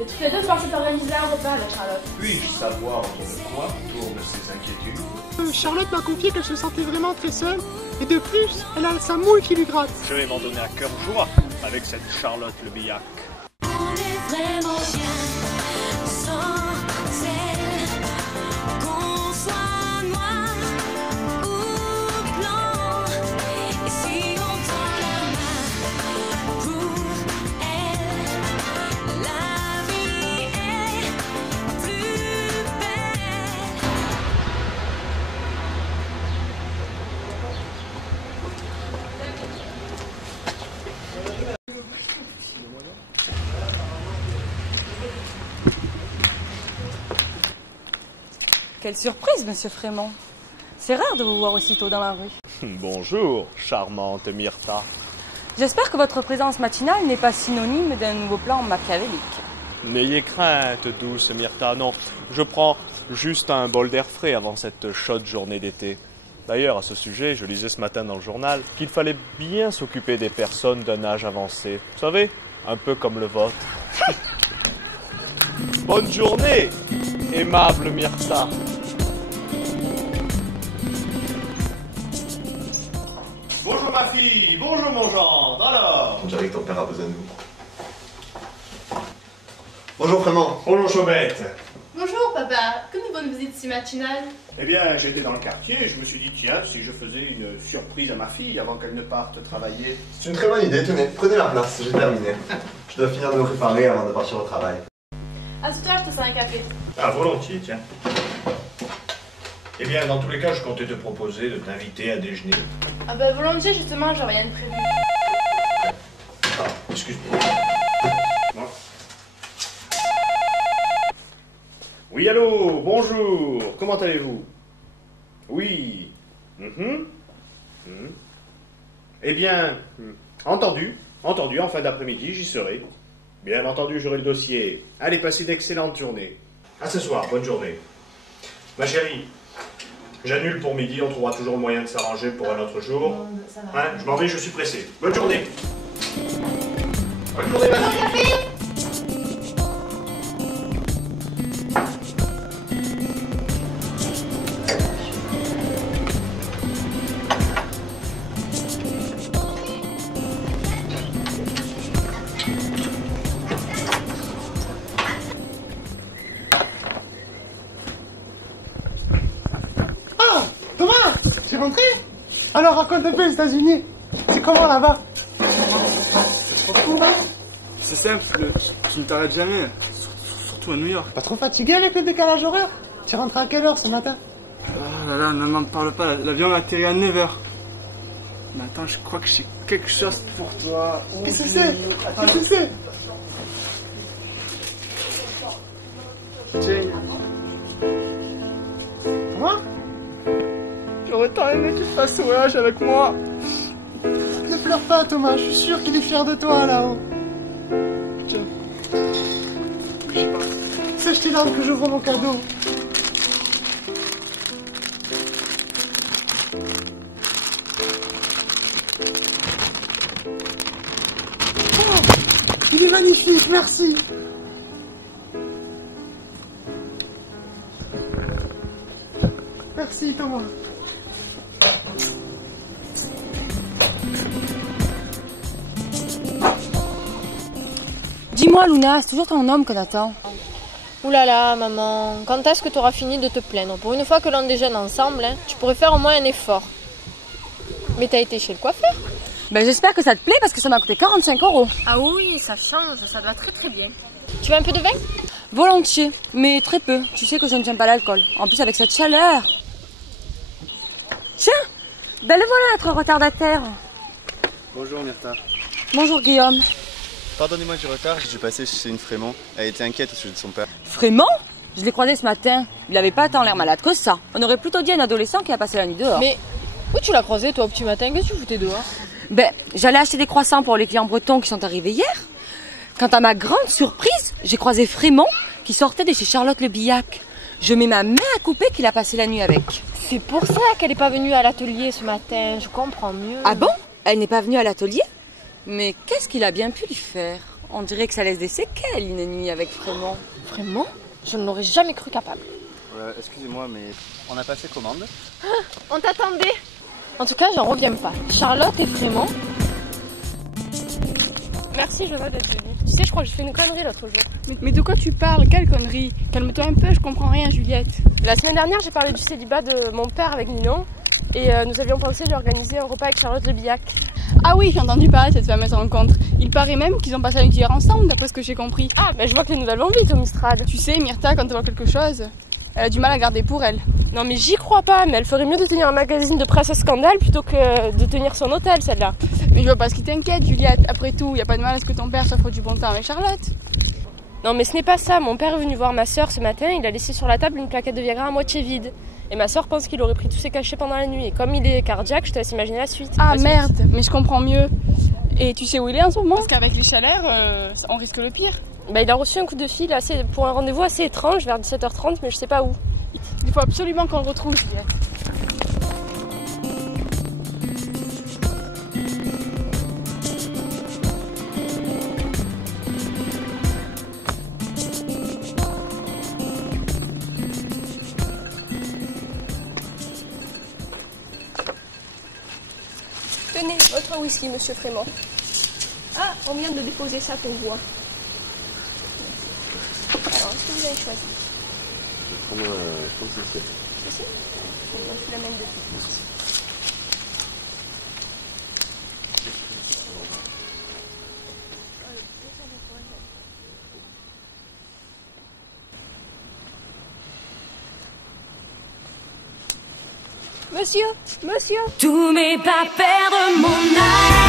Et toutes les deux pensent organiser un repas avec Charlotte. Puis-je savoir autour de quoi tournent ces inquiétudes? Charlotte m'a confié qu'elle se sentait vraiment très seule. Et de plus, elle a sa moule qui lui gratte. Je vais m'en donner à cœur joie avec cette Charlotte Le Billac. On est vraiment bien sans elle. Qu'on soit noir ou blanc. Et si on tend la main pour elle, la vie est plus belle. Quelle surprise, monsieur Frémont. C'est rare de vous voir aussitôt dans la rue. Bonjour, charmante Myrtha. J'espère que votre présence matinale n'est pas synonyme d'un nouveau plan machiavélique. N'ayez crainte, douce Myrtha. Non, je prends juste un bol d'air frais avant cette chaude journée d'été. D'ailleurs, à ce sujet, je lisais ce matin dans le journal qu'il fallait bien s'occuper des personnes d'un âge avancé. Vous savez, un peu comme le vôtre. Bonne journée, aimable Myrtha. Bonjour ma fille, bonjour mon gendre, alors? On dirait que ton père a besoin de nous. Bonjour Frémont. Bonjour Chaubette. Bonjour papa, que une bonne visite si matinale. Eh bien, j'étais dans le quartier et je me suis dit, tiens, si je faisais une surprise à ma fille avant qu'elle ne parte travailler. C'est une très bonne idée, tenez, prenez la place, j'ai terminé. Je dois finir de me préparer avant de partir au travail. Assis-toi, je te sers un café. Ah, volontiers, tiens. Eh bien, dans tous les cas, je comptais te proposer de t'inviter à déjeuner. Ah bah volontiers, justement, j'aurais rien de prévu. Ah, excuse-moi. Non. Oui, allô, bonjour, comment allez-vous? Oui. Eh bien, entendu, en fin d'après-midi, j'y serai. Bien entendu, j'aurai le dossier. Allez, passez une excellente journée. À ce soir, bonne journée. Ma chérie, j'annule pour midi, on trouvera toujours le moyen de s'arranger pour un autre jour. Non, ça va. Hein, je m'en vais, je suis pressé. Bonne journée. Bonne journée, ma fille. Ah, Thomas, tu es rentré? Alors raconte un peu les États-Unis. C'est comment là-bas? C'est trop cool. C'est simple, tu ne t'arrêtes jamais, surtout à New York. Pas trop fatigué avec le décalage horaire? Tu es rentré à quelle heure ce matin? Oh là là, ne m'en parle pas, l'avion a atterri à 9h. Mais attends, je crois que j'ai quelque chose pour toi. Qu'est-ce que c'est? Qu'est-ce que c'est? Jane, Moi? j'aurais tant aimé que tu fasses ce voyage avec moi. Ne pleure pas Thomas, je suis sûr qu'il est fier de toi là-haut. Tiens, j'y passe. Sèche tes larmes que j'ouvre mon cadeau. Oh, il est magnifique, merci. Merci Thomas. Dis-moi, Luna, c'est toujours ton homme qu'on attend. Ouh là là, maman, quand est-ce que tu auras fini de te plaindre? Pour une fois que l'on déjeune ensemble, hein, tu pourrais faire au moins un effort. Mais t'as été chez le coiffeur? Ben, j'espère que ça te plaît parce que ça m'a coûté 45 €. Ah oui, ça change, ça doit très très bien. Tu veux un peu de vin? Volontiers, mais très peu. Tu sais que je ne tiens pas l'alcool. En plus, avec cette chaleur. Tiens, ben le voilà notre retardataire. Bonjour Myrtha. Bonjour Guillaume. Pardonnez-moi du retard, j'ai dû passer chez une Frémont. Elle était inquiète au sujet de son père. Frémont? Je l'ai croisé ce matin. Il avait pas tant l'air malade que ça. On aurait plutôt dit un adolescent qui a passé la nuit dehors. Mais où tu l'as croisé toi au petit matin? Qu'est-ce que tu foutais dehors? Ben, j'allais acheter des croissants pour les clients bretons qui sont arrivés hier. Quand à ma grande surprise, j'ai croisé Frémont qui sortait de chez Charlotte Le Billac. Je mets ma main à couper qu'il a passé la nuit avec. C'est pour ça qu'elle n'est pas venue à l'atelier ce matin, je comprends mieux. Ah bon? Elle n'est pas venue à l'atelier? Mais qu'est-ce qu'il a bien pu lui faire? On dirait que ça laisse des séquelles, une nuit avec Frémont. Vraiment? Je ne l'aurais jamais cru capable. Excusez-moi, mais on a passé commande. On t'attendait. En tout cas, j'en reviens pas. Charlotte et Frémont. Merci Jonah d'être venue. Tu sais, je crois que j'ai fait une connerie l'autre jour. Mais de quoi tu parles? Quelle connerie? Calme-toi un peu, je comprends rien, Juliette. La semaine dernière, j'ai parlé du célibat de mon père avec Ninon. Et nous avions pensé lui organiser un repas avec Charlotte Le Billac. Ah oui, j'ai entendu parler de cette fameuse rencontre. Il paraît même qu'ils ont passé un hiver ensemble, d'après ce que j'ai compris. Ah, mais je vois que les nouvelles vont vite au Mistral. Tu sais, Myrtha, quand elle voit quelque chose, elle a du mal à garder pour elle. Non mais j'y crois pas, mais elle ferait mieux de tenir un magazine de presse scandale plutôt que de tenir son hôtel, celle-là. Mais je vois pas ce qui t'inquiète, Juliette. Après tout, y a pas de mal à ce que ton père s'offre du bon temps avec Charlotte. Non mais ce n'est pas ça, mon père est venu voir ma soeur ce matin, il a laissé sur la table une plaquette de Viagra à moitié vide. Et ma soeur pense qu'il aurait pris tous ses cachets pendant la nuit. Et comme il est cardiaque, je te laisse imaginer la suite. Ah merde, mais je comprends mieux. Et tu sais où il est en ce moment? Parce qu'avec les chaleurs, on risque le pire. Bah, il a reçu un coup de fil pour un rendez-vous assez étrange vers 17h30, mais je sais pas où. Il faut absolument qu'on le retrouve, Juliette. Tenez, votre whisky, monsieur Frémont. Ah, on vient de déposer ça pour vous. Alors, est-ce que vous avez choisi? Je vais prendre ceci. Ceci? Je vous l'amène de tout. Monsieur, monsieur. Tous mes pas perdre mon âme.